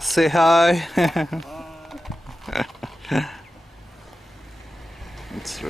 Say hi. It's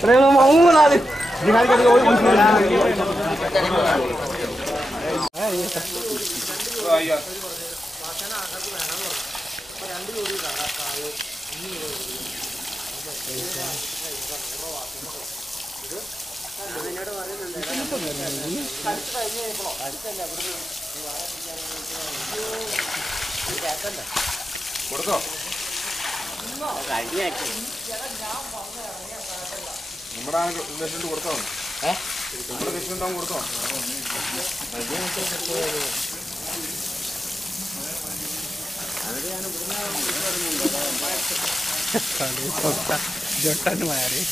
Pero mau natin. Ginali ka dito ulit. കൊടുത്തോ നമ്മുടെ resident കൊടുത്തോ നമ്മുടെ റെസിഡന്റ് ആവും കൊടുത്തോ ജോട്ടന് മാറി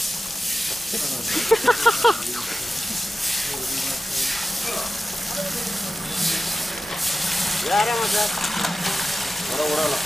ഓടാ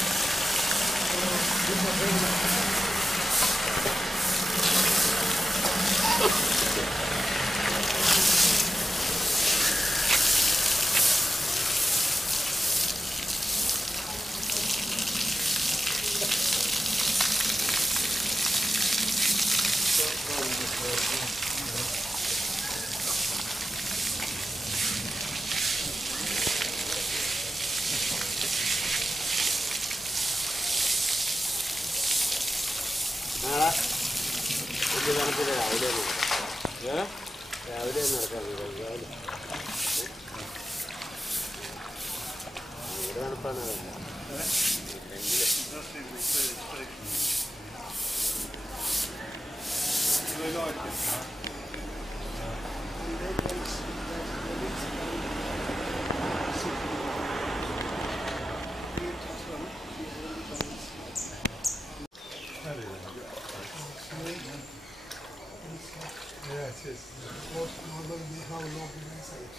Most normal we have no inside.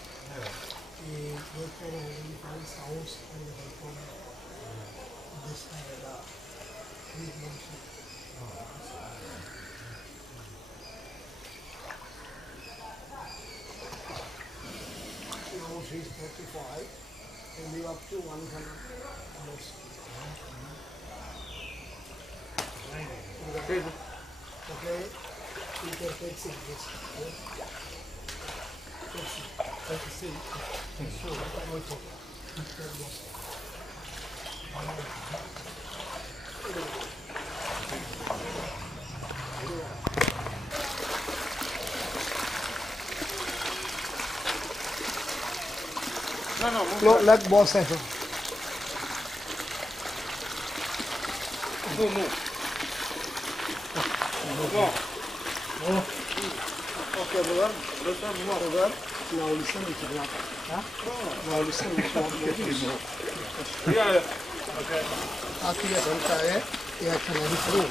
They can only find sounds and the from this kind of big motion. Now she's 35 and we up to 100 almost. Okay, you can take some this. No, let boss have it. Okay, brother. Now listen to that. Now listen to that. Okay. After you have it, you have to listen.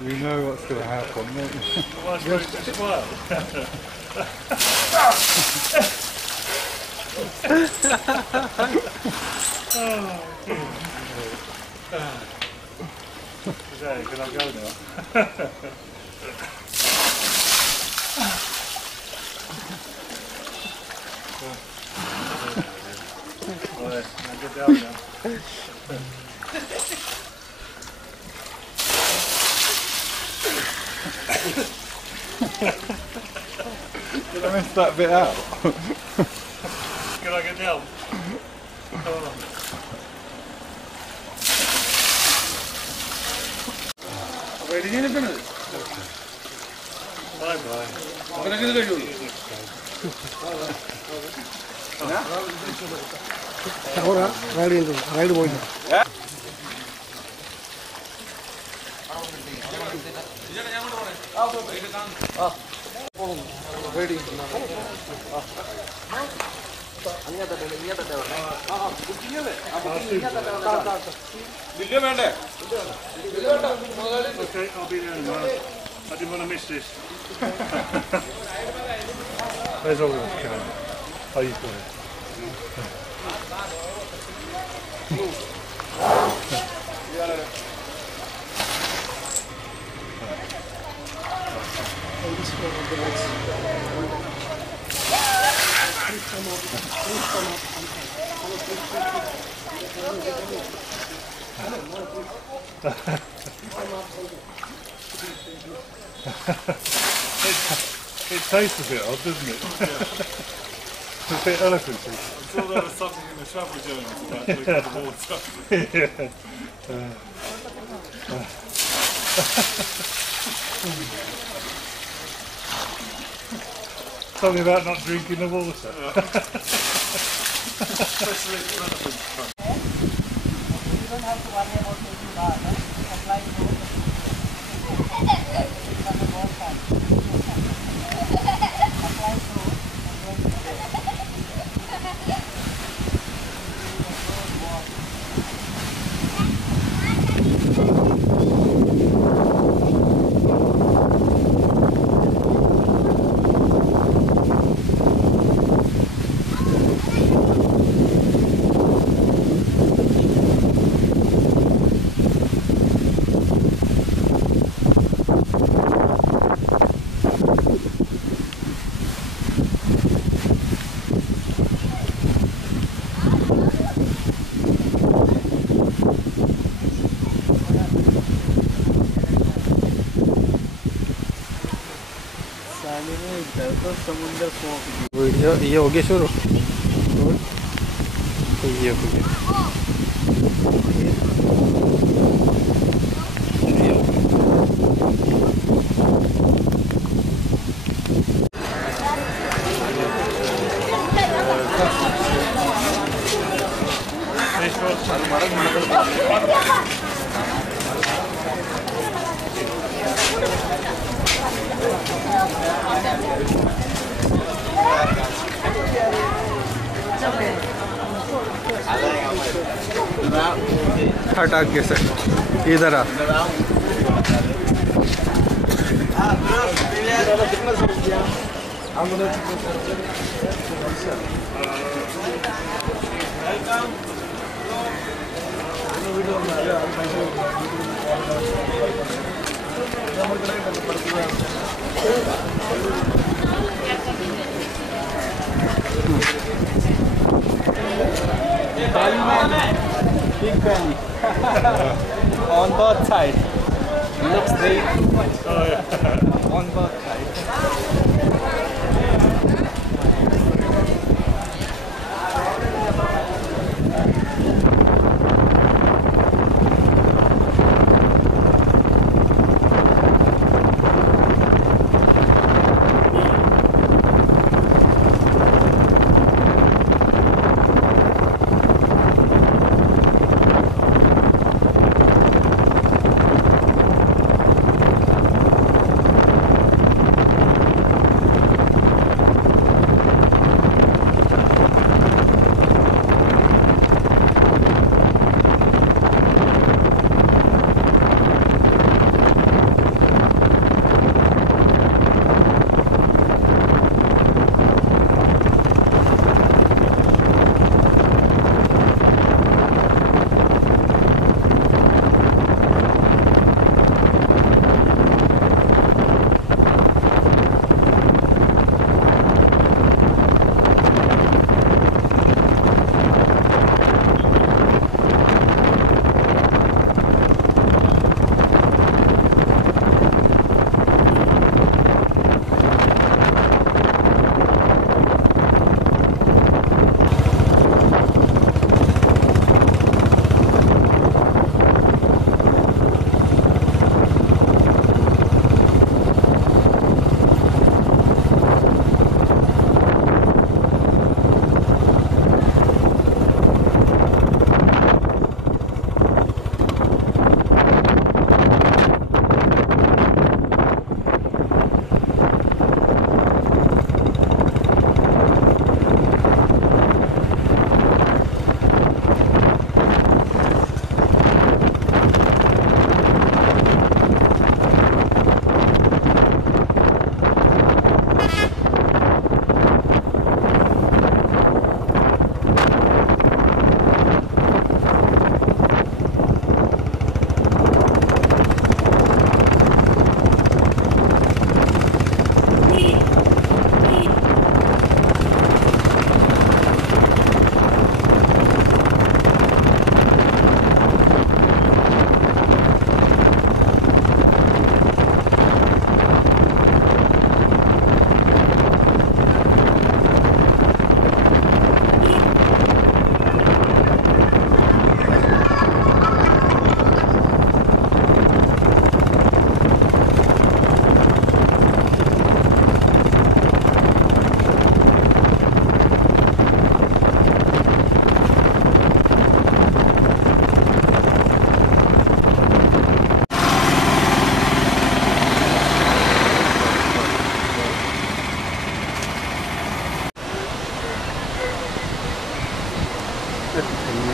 You know what's going to happen, don't you? Can I go now? Right, now get down now. Did I miss that bit out? Can I get down? Bye bye. Ahora, ride boy. Okay, I'll be there tomorrow. I didn't want to miss this. Where's all the camera? Oh, you've got it. It tastes a bit odd, doesn't it? It's a bit elephanty. I'm sure there was something in the travel journals about drinking the water. Something about not drinking the water. Especially if it's elephant. You don't have to worry about making bar, right? Apply it over video ये हो गया शुरू। Iya begitu. हटा के sir इधर आ Big belly. On both sides. Looks big. On both sides.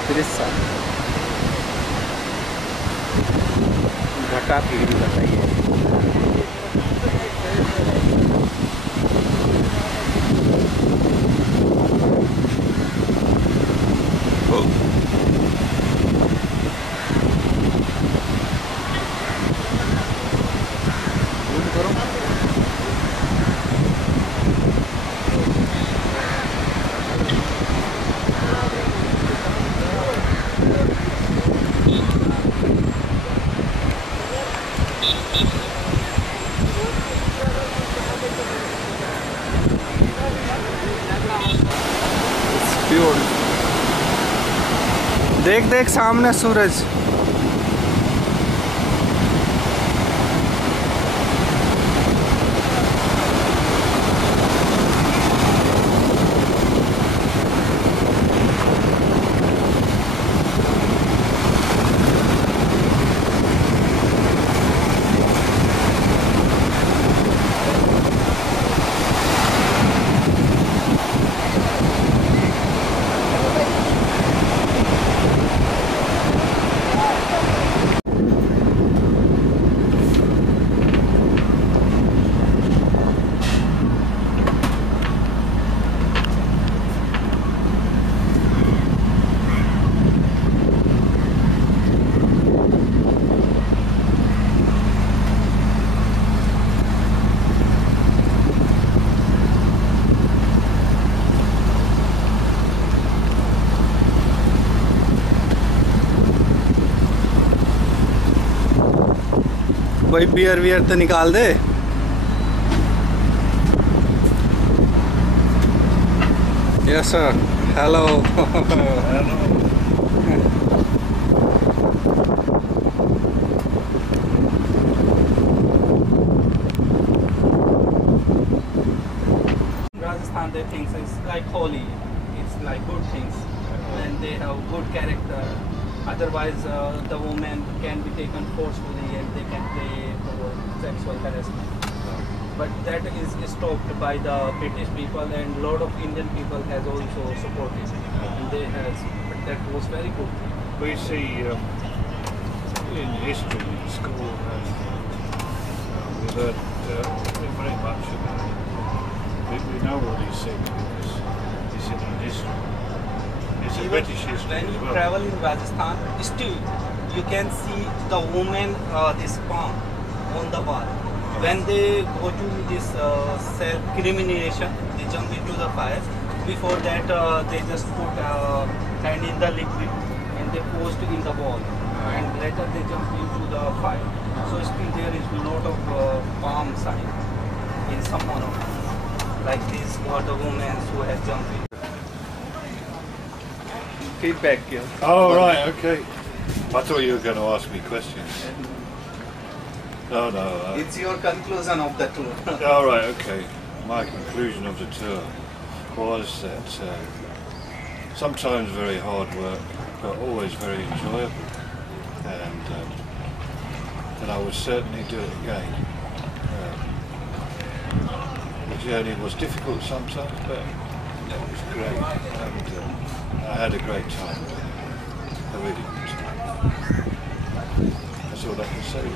Interessante. घटा फिर भी बताइए। देख देख सामने सूरज। भाई बियर वियर तो निकाल दे। Yes sir, hello. Rajasthan, they think it's like holy. It's like good things, and they have good character. Otherwise, the woman can be taken forcefully and they can play for sexual harassment. But that is stopped by the British people, and a lot of Indian people has also supported. And they has, but that was very good. We see in history in school, we learned very much about it. We know what he said because it's in our history. It's a British history When as you well. travel in Rajasthan, still you can see the woman this palm on the wall. When they go to this self-crimination, they jump into the fire. Before that, they just put hand in the liquid and they post in the wall. And later they jump into the fire. So still there is a lot of palm sign in some monuments. Like this, for the women who have jumped in. Feedback here. Oh, right, okay. I thought you were going to ask me questions. No, no. It's your conclusion of the tour. All right, okay. My conclusion of the tour was that sometimes very hard work, but always very enjoyable. And I would certainly do it again. The journey was difficult sometimes, but it was great. And I had a great time. A really good time. That's all I can say.